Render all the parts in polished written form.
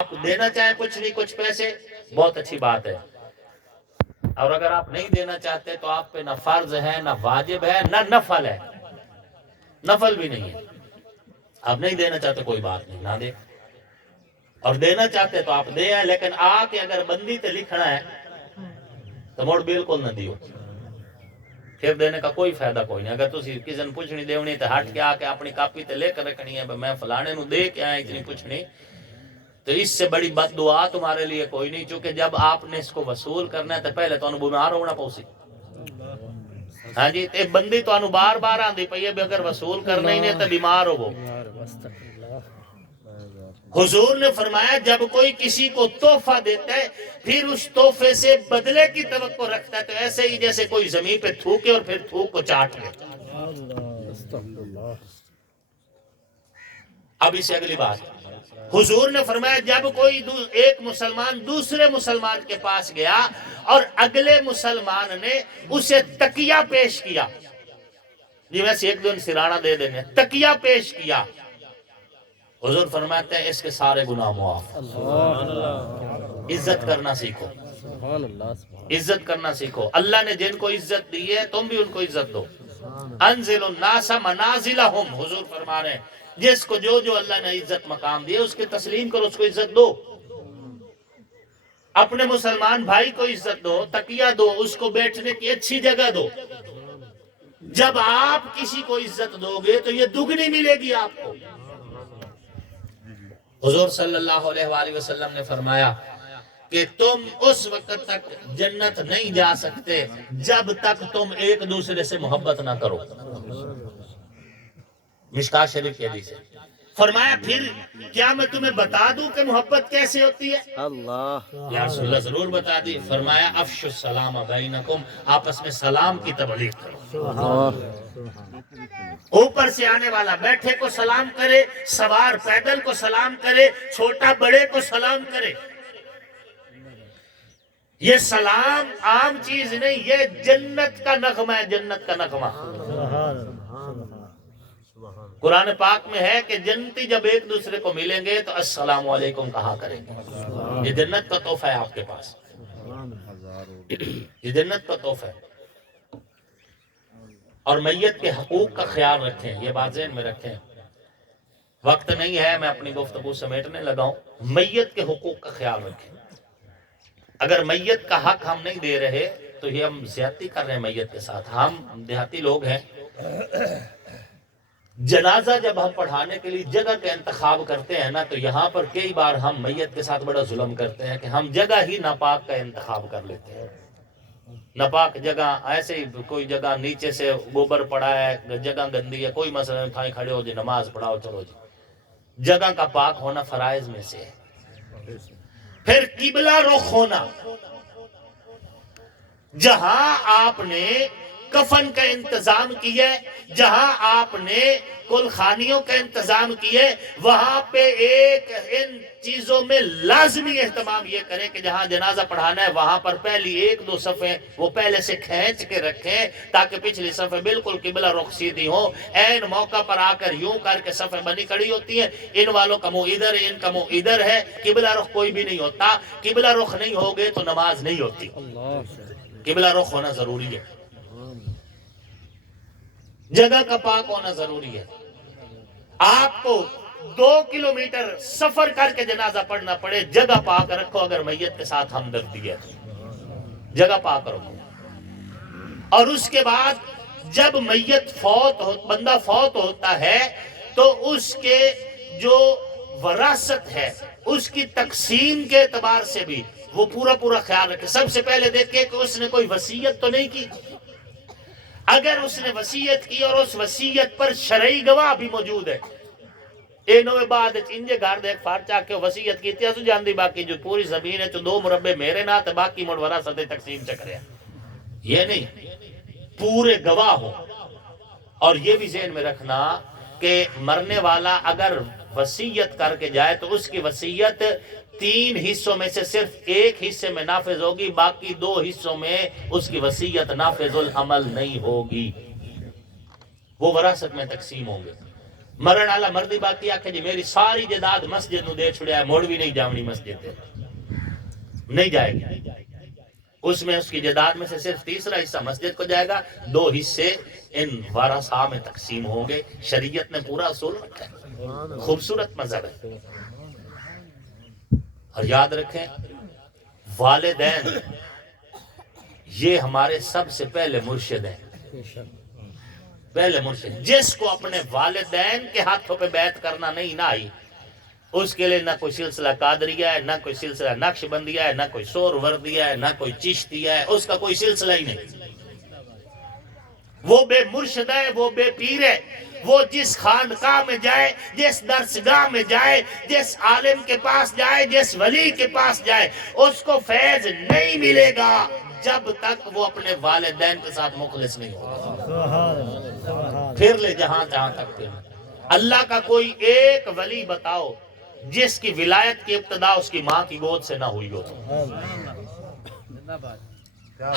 آپ دینا چاہیں کچھ نہیں کچھ پیسے بہت اچھی بات ہے، اور اگر آپ نہیں دینا چاہتے تو آپ پہ نہ فرض ہے نہ واجب ہے نہ نفل ہے، نفل بھی نہیں ہے۔ آپ نہیں دینا چاہتے کوئی بات نہیں، نہ دے، اور دینا چاہتے تو آپ دے ہیں، لیکن آ کے اگر بندی تے لکھنا ہے تو موڑ بالکل نہ دیو، پھر دینے کا کوئی فائدہ کوئی نہیں۔ اگر تسی کسی نے پوچھنی دیونی تو ہٹ کے آ کے اپنی کاپی تے لے کر رکھنی ہے میں فلانے نو دے کے آئے اتنی پوچھنی، تو اس سے بڑی بد دعا تمہارے لیے کوئی نہیں، چونکہ جب آپ نے اس کو وصول کرنا ہے تو پہلے تو انہوں بیمار ہونا پوسی۔ ہاں جی، ایک بندی تو انہوں بار بار آن دی پئی ہے، اگر وصول کرنا ہی نہیں تو بیمار ہو وہ۔ حضور نے فرمایا جب کوئی کسی کو تحفہ دیتا ہے پھر اس تحفے سے بدلے کی توقع رکھتا ہے تو ایسے ہی جیسے کوئی زمین پہ تھوکے اور پھر تھوک کو چاٹ لے۔ اب اس سے اگلی بات، حضور نے فرمایا جب کوئی ایک مسلمان دوسرے مسلمان کے پاس گیا اور اگلے مسلمان نے اسے تکیہ پیش کیا، جی ویسے ایک دن سرانہ دے دینے، تکیہ پیش کیا، حضور فرماتے ہیں اس کے سارے گناہ معاف۔ عزت کرنا سیکھو، عزت کرنا سیکھو۔ اللہ نے جن کو عزت دی ہے تم بھی ان کو عزت دو۔ انزل الناس منازلہم، حضور فرما رہے ہیں جس کو جو جو اللہ نے عزت مقام دی ہے اس کے تسلیم کرو، اس کو عزت دو۔ اپنے مسلمان بھائی کو عزت دو، تقیہ دو، اس کو بیٹھنے کی اچھی جگہ دو۔ جب آپ کسی کو عزت دو گے تو یہ دگنی ملے گی آپ کو۔ حضور صلی اللہ علیہ وآلہ وسلم نے فرمایا کہ تم اس وقت تک جنت نہیں جا سکتے جب تک تم ایک دوسرے سے محبت نہ کرو۔ مشکات شریف کی حدیث ہے۔ فرمایا پھر کیا میں تمہیں بتا دوں کہ محبت کیسے ہوتی ہے؟ اللہ یا رسول اللہ ضرور بتا دی۔ فرمایا افشوا السلام بینکم، آپس میں سلام کی تبلیغ کرو۔ اوپر سے آنے والا بیٹھے کو سلام کرے، سوار پیدل کو سلام کرے، چھوٹا بڑے کو سلام کرے۔ یہ سلام عام چیز نہیں، یہ جنت کا نغمہ ہے، جنت کا نغمہ۔ قرآن پاک میں ہے کہ جنتی جب ایک دوسرے کو ملیں گے تو السلام علیکم کہا کریں گے۔ یہ جنت کا تحفہ ہے آپ کے پاس، یہ جنت کا تحفہ ہے۔ اور میت کے حقوق کا خیال رکھیں، یہ بات ذہن میں رکھیں۔ وقت نہیں ہے میں اپنی گفتگو سمیٹنے لگاؤں، میت کے حقوق کا خیال رکھیں۔ اگر میت کا حق ہم نہیں دے رہے تو یہ ہم زیادتی کر رہے ہیں میت کے ساتھ۔ ہم دیہاتی لوگ ہیں، جنازہ جب ہم پڑھانے کے لیے جگہ کا انتخاب کرتے ہیں نا تو یہاں پر کئی بار ہم میت کے ساتھ بڑا ظلم کرتے ہیں کہ ہم جگہ ہی ناپاک کا انتخاب کر لیتے ہیں۔ ناپاک جگہ، ایسے ہی کوئی جگہ نیچے سے گوبر پڑا ہے، جگہ گندی ہے، کوئی مسئلہ نہیں، تھائیں کھڑے ہو جی نماز پڑھاؤ چلو جی۔ جگہ کا پاک ہونا فرائض میں سے ہے۔ پھر قبلہ رخ ہونا، جہاں آپ نے کفن کا انتظام کیا ہے، جہاں آپ نے کل خانیوں کا انتظام کیا ہے، وہاں پہ ایک ان چیزوں میں لازمی اہتمام یہ کریں کہ جہاں جنازہ پڑھانا ہے وہاں پر پہلی ایک دو صفیں وہ پہلے سے کھینچ کے رکھیں تاکہ پچھلی صفیں بالکل قبلہ رخ سیدھی ہوں۔ این موقع پر آ کر یوں کر کے صفیں بنی کھڑی ہوتی ہیں، ان والوں کا منہ ادھر ہے، ان کا منہ ادھر ہے، قبلہ رخ کوئی بھی نہیں ہوتا۔ قبلہ رخ نہیں ہوگے تو نماز نہیں ہوتی، قبلہ رخ ہونا ضروری ہے، جگہ کا پاک ہونا ضروری ہے۔ آپ کو 2 کلومیٹر سفر کر کے جنازہ پڑھنا پڑے، جگہ پاک رکھو۔ اگر میت کے ساتھ ہمدردی ہے تو جگہ پاک رکھو۔ اور اس کے بعد جب میت بندہ فوت ہوتا ہے تو اس کے جو وراثت ہے اس کی تقسیم کے اعتبار سے بھی وہ پورا خیال رکھے۔ سب سے پہلے دیکھیں کہ اس نے کوئی وصیت تو نہیں کی۔ اگر اس نے وصیت کی اور اس وصیت پر شرعی گواہ بھی موجود ہے، اینوے بعد انجے گھر دیکھ فارچا کے وصیت کی تھی جان دی باقی جو پوری زمین ہے تو 2 مربع میرے نا تے باقی مڑ وراثت تقسیم چکریا، یہ نہیں، پورے گواہ ہو۔ اور یہ بھی ذہن میں رکھنا کہ مرنے والا اگر وصیت کر کے جائے تو اس کی وصیت 3 حصوں میں سے صرف 1 حصے میں نافذ ہوگی، باقی 2 حصوں میں اس کی وصیت نافذ العمل نہیں ہوگی، وہ وراثت میں تقسیم ہوں گے۔ مرن والا مردی باقی آکھے جی میری ساری جائیداد مسجد نو دے چھڑیا ہے، موڑ بھی نہیں جاونی مسجد تے، نہیں جائے گی۔ اس میں اس کی جائیداد میں سے صرف تیسرا حصہ مسجد کو جائے گا، 2 حصے ان وارثاء میں تقسیم ہوں گے۔ شریعت نے پورا اصول رکھا ہے، خوبصورت مذہب ہے۔ اور یاد رکھیں والدین یہ ہمارے سب سے پہلے مرشد ہیں، پہلے مرشد۔ جس کو اپنے والدین کے ہاتھوں پہ بیعت کرنا نہیں نہ آئی، اس کے لیے نہ کوئی سلسلہ قادریہ ہے، نہ کوئی سلسلہ نقش بندیہ ہے، نہ کوئی سور وردیہ ہے، نہ کوئی چشتیہ ہے، اس کا کوئی سلسلہ ہی نہیں۔ وہ بے مرشد ہے، وہ بے پیر ہے۔ وہ جس خانقاہ میں جائے، جس درسگاہ میں جائے، جس عالم کے پاس جائے، جس ولی کے پاس جائے، اس کو فیض نہیں ملے گا جب تک وہ اپنے والدین کے ساتھ مخلص نہیں ہوگا۔ پھر لے جہاں تک پھر لے۔ اللہ کا کوئی ایک ولی بتاؤ جس کی ولایت کی ابتدا اس کی ماں کی گود سے نہ ہوئی ہو۔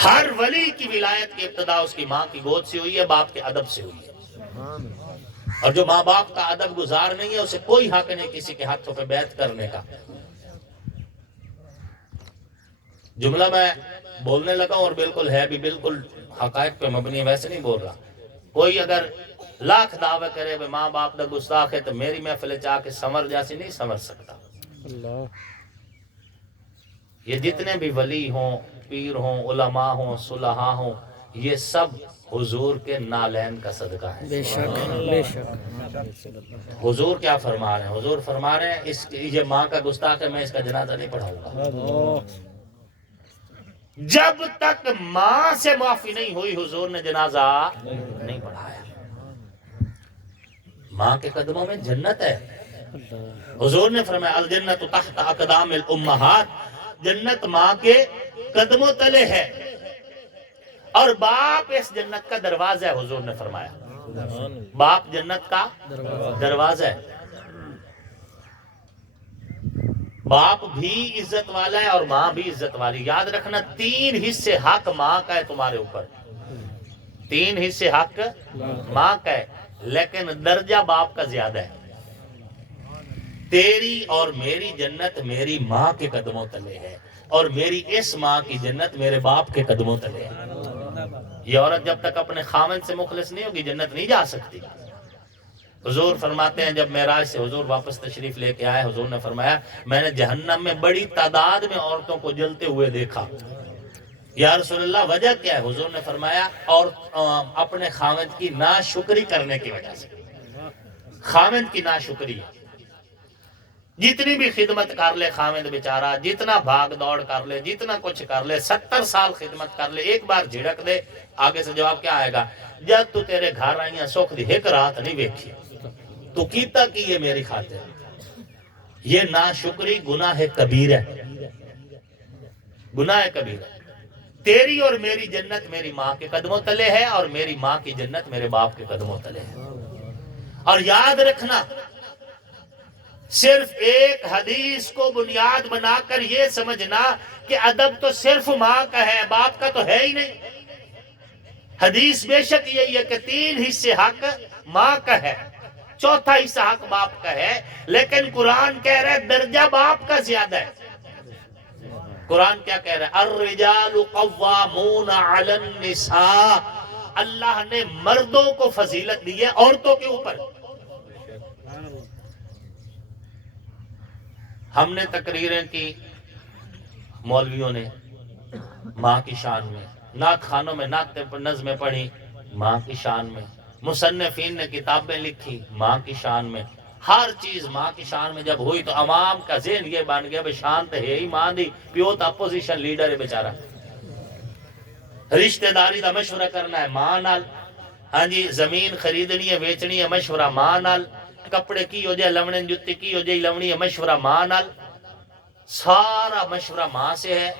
ہر ولی کی ولایت کی ابتدا اس کی ماں کی گود سے ہوئی ہے، باپ کے ادب سے ہوئی ہے۔ اور جو ماں باپ کا ادب گزار نہیں ہے اسے کوئی حق نہیں کسی کے ہاتھوں پہ بیعت کرنے کا۔ جملہ میں بولنے لگا اور بالکل ہے بھی بالکل حقائق پہ مبنی، ویسے نہیں بول رہا۔ کوئی اگر لاکھ دعوے کرے بے ماں باپ دا گستاخ ہے تو میری محفل چاہ کے سمر جیسی نہیں سمر سکتا۔ یہ جتنے بھی ولی ہوں، پیر ہوں، علماء ہوں، صلحاء ہوں، یہ سب حضور کے نالین کا صدقہ ہے۔ بے شک بے شک۔ حضور کیا فرما رہے ہیں؟ حضور فرما رہے ہیں یہ ماں کا گستاخ ہے، میں اس کا جنازہ نہیں پڑھاؤں گا۔ جب تک ماں سے معافی نہیں ہوئی حضور نے جنازہ نہیں پڑھایا۔ ماں کے قدموں میں جنت ہے۔ حضور نے فرمایا الجنت تحت اقدام الامہات، جنت ماں کے قدموں تلے ہے، اور باپ اس جنت کا دروازہ ہے۔ حضور نے فرمایا باپ جنت کا دروازہ ہے۔ باپ بھی عزت والا ہے اور ماں بھی عزت والی۔ یاد رکھنا 3 حصے حق ماں کا ہے تمہارے اوپر، 3 حصے حق ماں کا ہے، لیکن درجہ باپ کا زیادہ ہے۔ تیری اور میری جنت میری ماں کے قدموں تلے ہے، اور میری اس ماں کی جنت میرے باپ کے قدموں تلے ہے۔ یہ عورت جب تک اپنے خاوند سے مخلص نہیں ہوگی جنت نہیں جا سکتی۔ حضور فرماتے ہیں جب معراج سے حضور واپس تشریف لے کے آئے، حضور نے فرمایا میں نے جہنم میں بڑی تعداد میں عورتوں کو جلتے ہوئے دیکھا۔ یا رسول اللہ وجہ کیا ہے؟ حضور نے فرمایا اور اپنے خاوند کی ناشکری کرنے کی وجہ سے۔ خاوند کی ناشکری، جتنی بھی خدمت کر لے خاوند بیچارہ، جتنا بھاگ دوڑ کر لے، جتنا کچھ کر لے، 70 سال خدمت کر لے، ایک بار جھڑک دے، آگے سے جواب کیا آئے گا؟ جب تو تیرے گھر آئیاں سکھ دی ایک رات نہیں ویکھی، تو کیتا کی یہ میری خاطر۔ یہ ناشکری گناہ کبیر ہے، گناہ کبیر ہے۔ تیری اور میری جنت میری ماں کے قدموں تلے ہے، اور میری ماں کی جنت میرے باپ کے قدموں تلے ہے۔ اور یاد رکھنا صرف ایک حدیث کو بنیاد بنا کر یہ سمجھنا کہ ادب تو صرف ماں کا ہے، باپ کا تو ہے ہی نہیں۔ حدیث بے شک یہی ہے کہ 3 حصے حق ماں کا ہے، 4تھا حصہ حق باپ کا ہے، لیکن قرآن کہہ رہا ہے درجہ باپ کا زیادہ ہے۔ قرآن کیا کہہ رہا ہے؟ الرجال قوامون علی النساء، اللہ نے مردوں کو فضیلت دی ہے عورتوں کے اوپر۔ ہم نے تقریریں کی مولویوں نے ماں کی شان میں، نعت خانوں میں نظمیں پڑھی ماں کی شان میں، مصنفین نے کتابیں لکھی ماں کی شان میں، ہر چیز ماں کی شان میں جب ہوئی تو عوام کا ذہن یہ بن گیا بھئی شان تو ہے ہی ماں دی، پیو تو اپوزیشن لیڈر ہے بیچارہ، رشتہ داری دا مشورہ کرنا ہے ماں نال، ہاں جی زمین خریدنی ہے ویچنی ہے مشورہ ماں نال، کپڑے کی ہو جائے لونے جتی کی ہو جائے لونی ہے مشورہ ماں نال، سارا مشورہ ماں سے ہے۔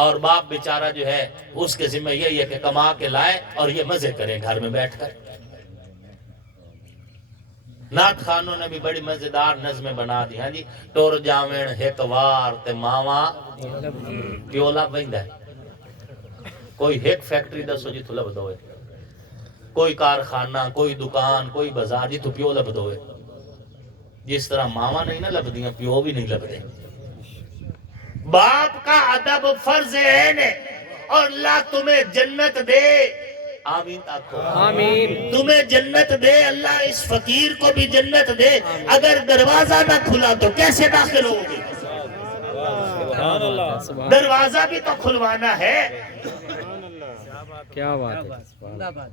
اور باپ بیچارہ جو ہے اس کے ذمہ یہی ہے کہ کما کے لائے اور یہ مزے کریں گھر میں بیٹھ کر۔ نعت خانوں نے بھی بڑی مزیدار نظمیں بنا دی، ہاں جی ٹور جاوین ایک وار تے ماواں پیولا بہندا ہے، کوئی ایک فیکٹری دسو جی تو لب دوئے، کوئی کارخانہ، کوئی دکان، کوئی بازار جی تو پیو لب دوئے، جس طرح ماما نہیں نہ لبدیاں پیو بھی نہیں لبدے۔ باپ کا ادب فرض عین ہے، اور اللہ تمہیں جنت دے، آمین تاکو، آمین۔ تمہیں جنت دے، اللہ اس فقیر کو بھی جنت دے۔ اگر دروازہ نہ کھلا تو کیسے داخل ہوگے؟ دروازہ بھی تو کھلوانا ہے۔ کیا بات ہے،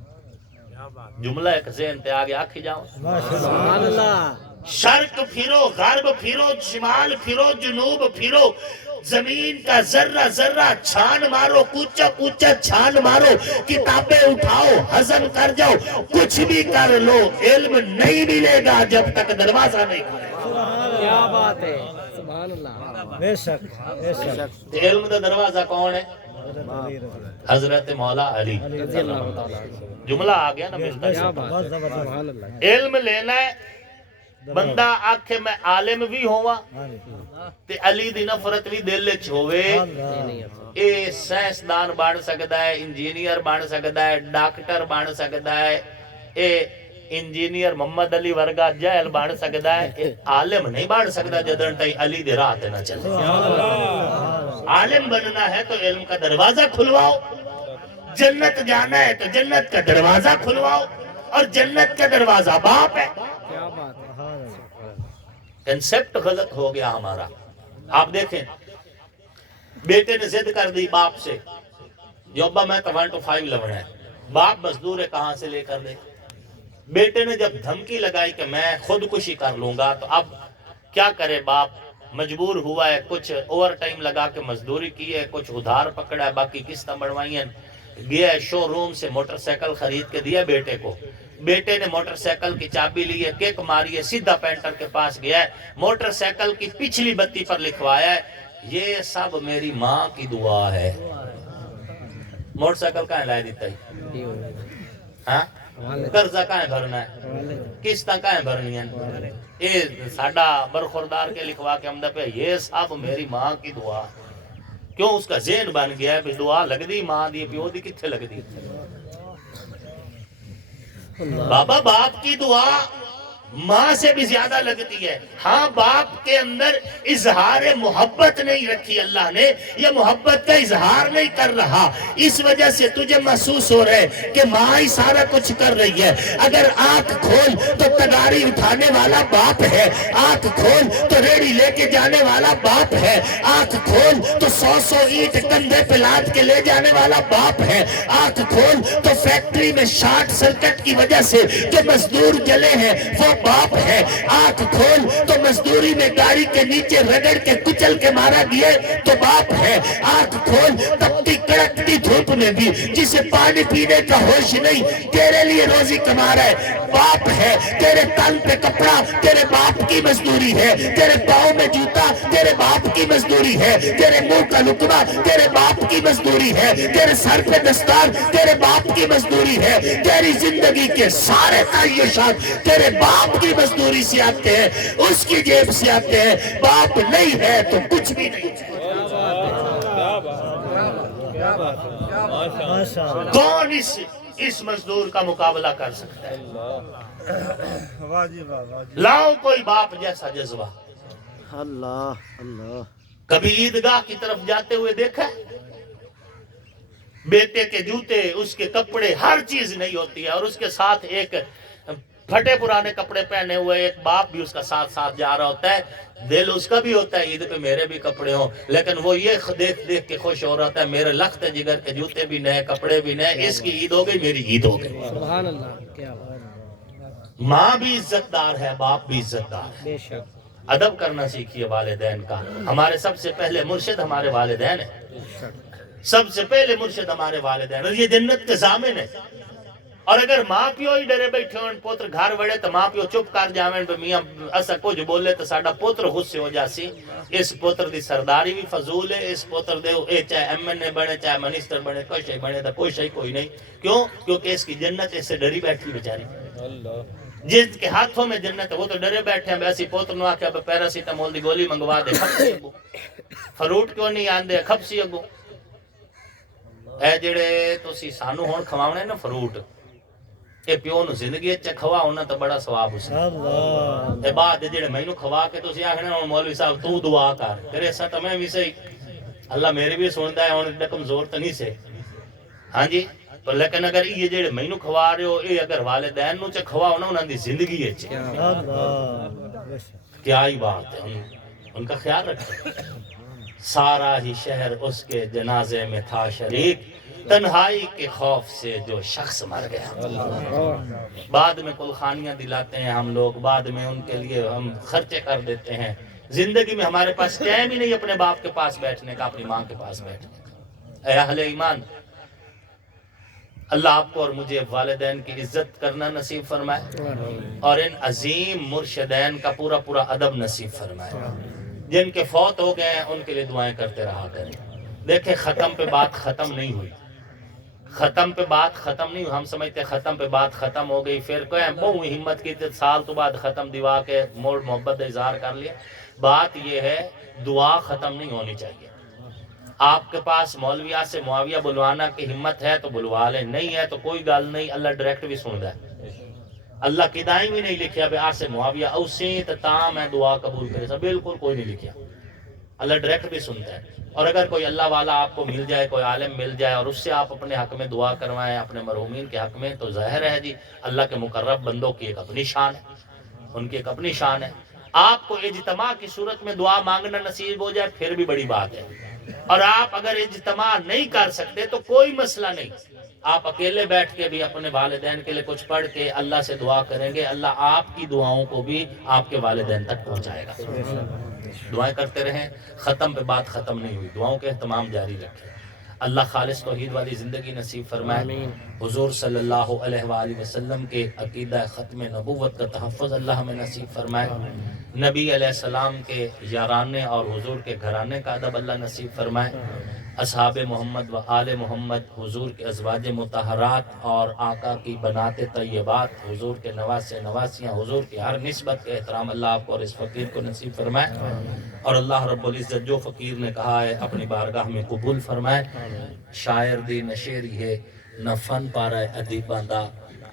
جملہ ایک ذہن پہ آگے آکھی جاؤں، سبحان اللہ۔ شرق پھرو، غرب پھرو، شمال پھرو، جنوب پھرو، زمین کا ذرہ ذرہ چھان مارو، کوچا کوچا چھان مارو، کتابیں اٹھاؤ، ہضم کر جاؤ، کچھ بھی کر لو، علم نہیں ملے گا جب تک دروازہ نہیں کھلے گا۔ کیا بات ہے، سبحان اللہ۔ بے شک بے شک۔ علم دا دروازہ کون ہے؟ حضرت مولا علی رضی اللہ تعالیٰ۔ جملہ آ گیا نا ملتا کیا ہے۔ بات ہے، سبحان اللہ۔ علم لینا ہے، بندہ آکھے میں عالم بھی ہوا تے علی دی نفرت بھی دل وچ ہوئے، اے سائنسدان بن سکدا ہے، انجینئر بن سکدا ہے، ڈاکٹر بن سکدا ہے، اے انجینئر محمد علی ورگا جہل بن سکدا ہے، اے عالم نہیں بن سکدا جدن تائی علی دے راہ تے نہ چلے۔ عالم بننا ہے تو علم کا دروازہ کھلواؤ، جنت جانا ہے تو جنت کا دروازہ کھلواؤ، اور جنت کا دروازہ باپ ہے۔ کیا بات ہے، کنسپٹ غلط ہو گیا ہمارا۔ آپ دیکھیں، بیٹے نے ضد کر دی باپ سے، جو ابا میں تو 1 to 5 لونا ہے، باپ مزدور ہے کہاں سے لے کر دے۔ بیٹے نے جب دھمکی لگائی کہ میں خودکشی کر لوں گا، تو اب کیا کرے باپ؟ مجبور ہوا ہے، کچھ اوور ٹائم لگا کے مزدوری کی ہے، کچھ ادھار پکڑا ہے، باقی قسطیں بڑھوائی ہیں، گیا ہے شو روم سے موٹر سائیکل خرید کے دیا بیٹے کو۔ بیٹے نے موٹر سائیکل کی چابی لی ہے، کک ماری ہے، سیدھا پینٹر کے پاس گیا ہے، موٹر سائیکل کی پچھلی بتی پر لکھوایا ہے، یہ سب میری ماں کی دعا ہے۔ موٹر سائیکل کہاں لائے دیتا ہے؟ ہاں؟ قرضہ کہاں بھرنا ہے؟ قسطیں کہاں بھرنی ہیں؟ یہ ساڈا برخوردار کے لکھوا کے ہم پہ یہ سب میری ماں کی دعا ہے۔ کیوں؟ اس کا ذہن بن گیا ہے، دعا لگ دی ماں دی، پیو دی کتھے لگ دی؟ بابا باپ کی دعا ماں سے بھی زیادہ لگتی ہے۔ ہاں باپ کے اندر اظہار محبت نہیں رکھی اللہ نے، یہ محبت کا اظہار نہیں کر رہا، اس وجہ سے تجھے محسوس ہو رہے کہ ماں ہی سارا کچھ کر رہی ہے۔ اگر آنکھ کھول تو تگاری اٹھانے والا باپ ہے، آنکھ کھول تو ریڑی لے کے جانے والا باپ ہے، آنکھ کھول تو 100 اینٹ کندھے پہ لاد کے لے جانے والا باپ ہے، آنکھ کھول تو فیکٹری میں شارٹ سرکٹ کی وجہ سے جو مزدور جلے ہیں وہ باپ ہے، آنکھ کھول تو مزدوری میں گاڑی کے نیچے رگڑ کے کچل کے مارا گیا تو باپ ہے، آنکھ کھول تپتی کڑکتی دھوپ میں بھی جسے پانی پینے کا ہوش نہیں تیرے لیے روزی کما رہا ہے باپ ہے، تیرے تن پہ کپڑا تیرے باپ کی مزدوری ہے، تیرے پاؤں میں جوتا تیرے باپ کی مزدوری ہے، تیرے منہ کا لقمہ تیرے باپ کی مزدوری ہے، تیرے سر پہ دستار تیرے باپ کی مزدوری ہے، تیری زندگی کے سارے تعیشات تیرے باپ کی مزدوری سے آتے ہیں، اس کی جیب سے آتے ہیں۔ باپ نہیں ہے تو کچھ بھی نہیں ہے۔ کون اس مزدور کا مقابلہ کر سکتا ہے؟ لاؤ کوئی باپ جیسا جذبہ۔ اللہ اللہ۔ کبھی عیدگاہ کی طرف جاتے ہوئے دیکھا ہے؟ بیٹے کے جوتے، اس کے کپڑے، ہر چیز نہیں ہوتی ہے، اور اس کے ساتھ ایک پھٹے پرانے کپڑے پہنے ہوئے ایک باپ بھی اس کا ساتھ ساتھ جا رہا ہوتا ہے۔ دل اس کا بھی ہوتا ہے عید پہ میرے بھی کپڑے ہوں، لیکن وہ یہ دیکھ دیکھ کے خوش ہو رہا ہے میرے لخت جگر کے جوتے بھی نئے، کپڑے بھی نئے، اس کی عید ہو گئی، میری عید ہو گئی۔ سبحان اللہ، کیا بات، ماں بھی عزت دار ہے، باپ بھی عزت دار ہے۔ بے شک، ادب کرنا سیکھیے والدین کا۔ ہمارے سب سے پہلے مرشد ہمارے والدین ہیں، سب سے پہلے مرشد ہمارے والدین، اور یہ جنت کے ضامن ہے۔ اور اگر ماں پیو ہی ڈرے بیٹھے ہوں پوتر گھر وڑے تو ماں پیو چپ کر جاویں بے میاں اسا کچھ بولے تو ساڈا پوتر غصے ہو جاسی، اس پوتر دی سرداری بھی فضول ہے، اس پوتر دے اے چاہے ایم این اے بنے چاہے منسٹر بنے کوئی شے بنے تو کوئی شے کوئی نہیں۔ کیوں؟ کیونکہ اس کی جنت اس سے ڈری بیٹھی بیچاری، جس کے ہاتھوں میں جنت ہے وہ تو ڈرے بیٹھے ہیں۔ ایسی پوتر نو آکھیا پیراسیٹامول دی گولی منگوا دے، کھپسی اگو فروٹ کیوں نہیں آندے، کھپسی اگو۔ اے جڑے تسی سانو ہن کھواونے نا فروٹ، کہ پیو نو زندگی چ کھواؤنا تو بڑا ثواب اس اے بعد جڑے مینوں کھوا کے تسی آکھنا ہن مولوی صاحب تو دعا کر کرے سا تے میں بھی صحیح اللہ میرے بھی سندا ہے ہن اتنا کمزور تو نہیں سے ہاں جی پر لیکن اگر یہ جڑے مینوں کھوا رہے ہو اے اگر والدین نو چ کھواؤ نا انہاں دی زندگی وچ کیا ہی بات ہے ان کا خیال رکھیں سارا ہی شہر اس کے جنازے میں تھا شریک تنہائی کے خوف سے جو شخص مر گیا بعد میں کلخانیاں دلاتے ہیں ہم لوگ بعد میں ان کے لیے ہم خرچے کر دیتے ہیں زندگی میں ہمارے پاس ٹائم ہی نہیں اپنے باپ کے پاس بیٹھنے کا اپنی ماں کے پاس بیٹھنے کا اے اہل ایمان اللہ آپ کو اور مجھے والدین کی عزت کرنا نصیب فرمائے اور ان عظیم مرشدین کا پورا پورا ادب نصیب فرمائے جن کے فوت ہو گئے ہیں ان کے لیے دعائیں کرتے رہا کریں دیکھیں ختم پہ بات ختم نہیں ہوئی ختم پہ بات ختم نہیں ہوئی ہم سمجھتے ختم پہ بات ختم ہو گئی پھر کوئی بہت ہمت کی سال تو بعد ختم دیوا کے موڑ محبت اظہار کر لیا بات یہ ہے دعا ختم نہیں ہونی چاہیے آپ کے پاس مولویہ سے معاویہ بلوانا کی ہمت ہے تو بلوا لیں نہیں ہے تو کوئی گل نہیں اللہ ڈائریکٹ بھی سن رہا ہے اللہ کی دائیں بھی نہیں لکھیا بے آ سے معاویہ اوسیں تتام ہے دعا قبول کرے سا بالکل کوئی نہیں لکھیا اللہ ڈائریکٹ بھی سنتا ہے اور اگر کوئی اللہ والا آپ کو مل جائے کوئی عالم مل جائے اور اس سے آپ اپنے حق میں دعا کروائیں اپنے مرحومین کے حق میں تو ظاہر ہے جی اللہ کے مقرب بندوں کی ایک اپنی شان ہے ان کی ایک اپنی شان ہے آپ کو اجتماع کی صورت میں دعا مانگنا نصیب ہو جائے پھر بھی بڑی بات ہے اور آپ اگر اجتماع نہیں کر سکتے تو کوئی مسئلہ نہیں آپ اکیلے بیٹھ کے بھی اپنے والدین کے لیے کچھ پڑھ کے اللہ سے دعا کریں گے اللہ آپ کی دعاؤں کو بھی آپ کے والدین تک پہنچائے گا دعائیں کرتے رہیں ختم پہ بات ختم نہیں ہوئی دعاؤں کے اہتمام جاری رکھیں اللہ خالص توحید والی زندگی نصیب فرمائے حضور صلی اللہ علیہ وآلہ وسلم کے عقیدہ ختم نبوت کا تحفظ اللہ ہمیں نصیب فرمائے نبی علیہ السلام کے یارانے اور حضور کے گھرانے کا ادب اللہ نصیب فرمائے اصحاب محمد و آل محمد حضور کے ازواج مطہرات اور آقا کی بنات طیبات حضور کے نواسے نواسیاں حضور کی ہر نسبت کے احترام اللہ آپ کو اور اس فقیر کو نصیب فرمائے اور اللہ رب العزت جو فقیر نے کہا ہے اپنی بارگاہ میں قبول فرمائے شاعر دی نہ شعری ہے نہ فن پارا ادیباں دا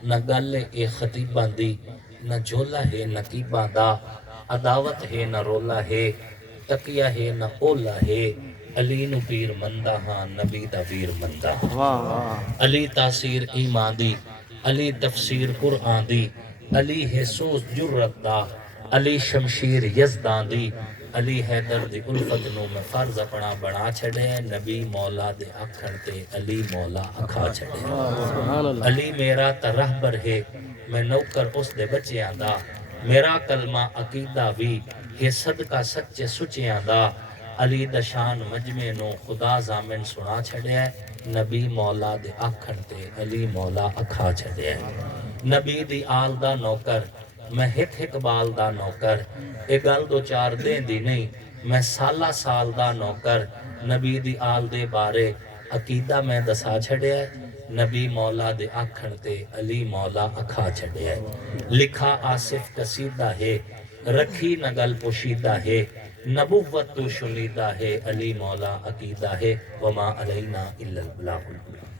نہ گل اے خطیباں دی نہ جھولا ہے نقیباں دا عداوت ہے نہ رولا ہے تقیہ ہے نہ اولا ہے علی نو پیر مندہ ہاں نبی دا ویر مندہ علی تاثیر ایمان دی علی تفسیر قرآن دی علی حسوس جرت دا علی شمشیر یزدان دی علی حیدر دی الفت نو میں فرض اپنا بنا چھڑے نبی مولا دے اکھڑ تے علی مولا اکھا چھڑے علی میرا ترہبر ہے میں نوکر اس دے بچیاں دا میرا کلمہ عقیدہ بھی یہ صدقہ سچے سچیاں دا علی دشان مجمع نو خدا زامن سنا چھڑے نبی مولا دے اکھڑ تے علی مولا اکھا چھڑے نبی دی آل دا نوکر میں ہک بال دا نوکر اے گل دو چار دین دی نہیں میں سالہ سال دا نوکر نبی دی آل دے بارے عقیدہ میں دسا چھڑے نبی مولا دے آکھڑ تے علی مولا اکھا چھڑے لکھا آصف قصیدہ ہے رکھی نگل پوشیدہ ہے نبوت تو شنیدہ ہے علی مولا عقیدہ ہے وما علینا الا البلاغ المبین